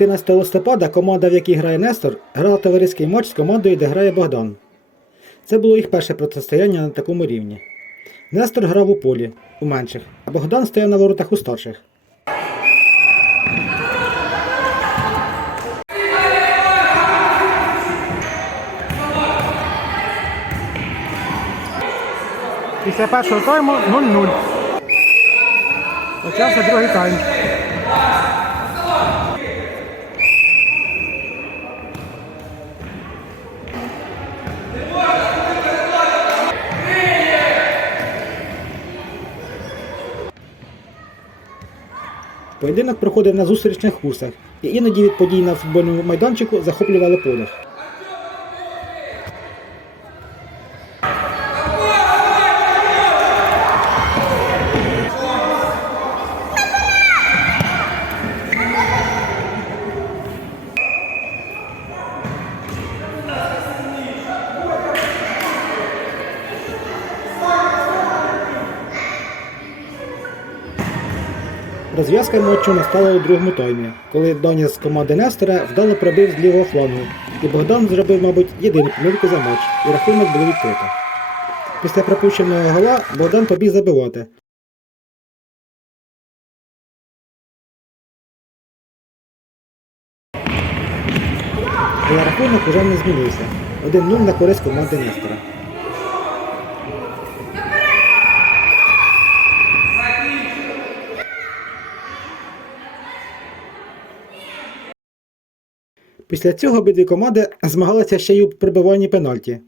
14 листопада команда, в якій грає Нестор, грала товариський матч з командою, де грає Богдан. Це було їх перше протистояння на такому рівні. Нестор грав у полі, у менших, а Богдан стояв на воротах у старших. Після першого тайму 0-0. Почався другий тайм. Поєдинок проходив на зустрічних курсах, і іноді від подій на футбольному майданчику захоплювали подих. Розв'язка матчу настала у другому таймі, коли Доніс з команди Нестора вдало пробив з лівого флангу, і Богдан зробив, мабуть, єдину помилку за матч, і рахунок було відкрито. Після пропущеного гола Богдан побіг забивати. Але рахунок уже не змінився. 1-0 на користь команди Нестора. Після цього обидві команди змагалися ще й у прибиванні пенальті.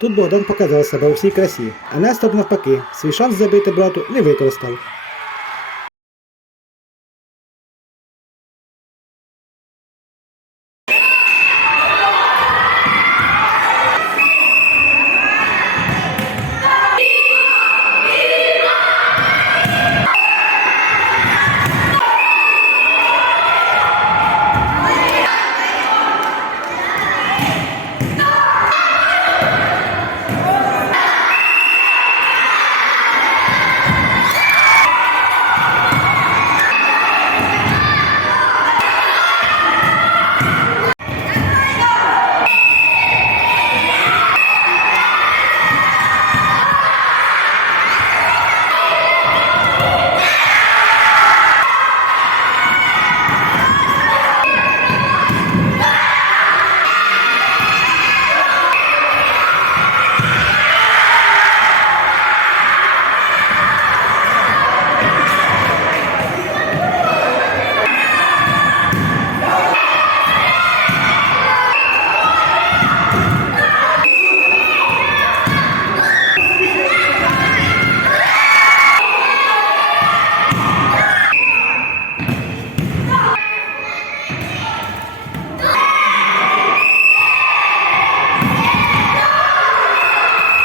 Тут Богдан показав себе у всій красі, а Нестор навпаки, свій шанс забити брату не використав.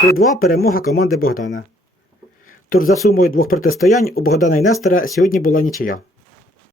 Три 2 перемога команди Богдана. Тож за сумою двох протистоянь у Богдана і Нестора сьогодні була нічия.